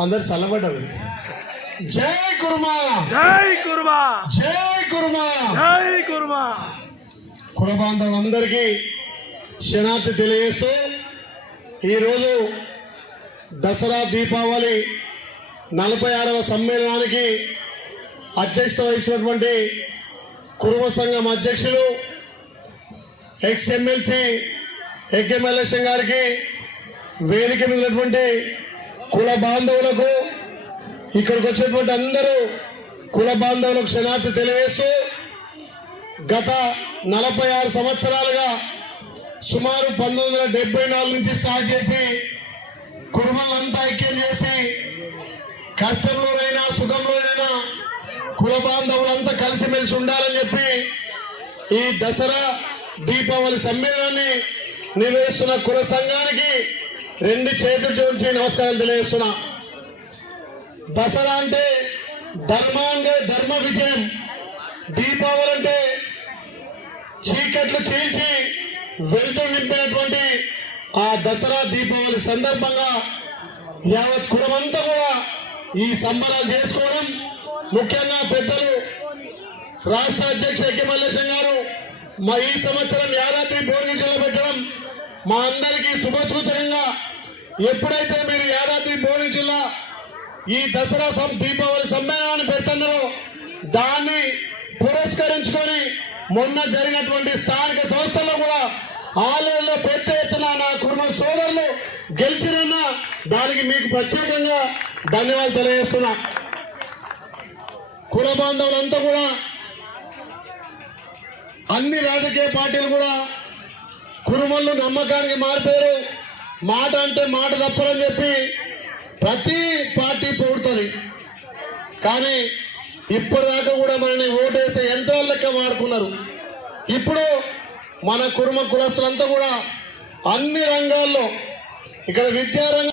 అందరు చల్లబడ్డారు. జై కుర్మా! జై కుర్మా! జై కుర్మా! జై కుర్మా! కుల బాంధవులందరికీ శనార్థి తెలియజేస్తూ ఈరోజు దసరా దీపావళి నలభై ఆరవ సమ్మేళనానికి అధ్యక్షత వహించినటువంటి కురుమ సంఘం అధ్యక్షులు ఎక్స్ ఎమ్మెల్సీ ఎక్ఎమ్మెల్యేషన్ గారికి వేదిక మీద ఉన్నటువంటి కుల బాంధవులకు ఇక్కడికి వచ్చినటువంటి అందరూ కుల బాంధవులకు క్షణార్థి తెలియజేస్తూ గత నలభై ఆరు సంవత్సరాలుగా సుమారు పంతొమ్మిది వందల డెబ్బై నాలుగు నుంచి స్టార్ట్ చేసి కుటుంబాలంతా ఐక్యం చేసి కష్టంలోనైనా సుఖంలోనైనా కుల బాంధవులంతా కలిసిమెలిసి ఉండాలని చెప్పి ఈ దసరా దీపావళి సమ్మేళనాన్ని నిర్వహిస్తున్న కుల సంఘానికి రెండు చేతులు చూపించి నమస్కారాలు తెలియజేస్తున్నా. దసరా అంటే ధర్మాంగే ధర్మ విజయం. దీపావళి అంటే చీకట్లు చీల్చి వెళ్తూ నింపినటువంటి ఆ దసరా దీపావళి సందర్భంగా యావత్ కులమంతా కూడా ఈ సంబరాలు చేసుకోవడం. ముఖ్యంగా పెద్దలు రాష్ట్ర అధ్యక్ష ఎక్కిమల్లేశం గారు మా ఈ సంవత్సరం యాదాద్రి భువనేశ్వర్లో మా అందరికీ శుభ సూచనంగా ఎప్పుడైతే మీరు యాదాద్రి భువనేశ్వర్లో ఈ దసరా సం దీపావళి సమ్మేళనాన్ని పెడుతున్నారో దాన్ని పురస్కరించుకొని మొన్న జరిగినటువంటి స్థానిక సంస్థల్లో కూడా ఆలయంలో పెద్ద ఎత్తున నా కుటుంబ సోదరులు గెలిచినన్న దానికి మీకు ప్రత్యేకంగా ధన్యవాదాలు తెలియజేస్తున్నా. కుల బాంధవులంతా కూడా అన్ని రాజకీయ పార్టీలు కూడా కురుమల్లు నమ్మకానికి మారిపోయారు. మాట అంటే మాట తప్పరని చెప్పి ప్రతి పార్టీ పొగుడుతుంది. కానీ ఇప్పటిదాకా కూడా మనని ఓటేసే యంత్రాల లెక్క మారుకున్నారు. ఇప్పుడు మన కురుమ కులస్తులంతా కూడా అన్ని రంగాల్లో ఇక్కడ విద్యారంగం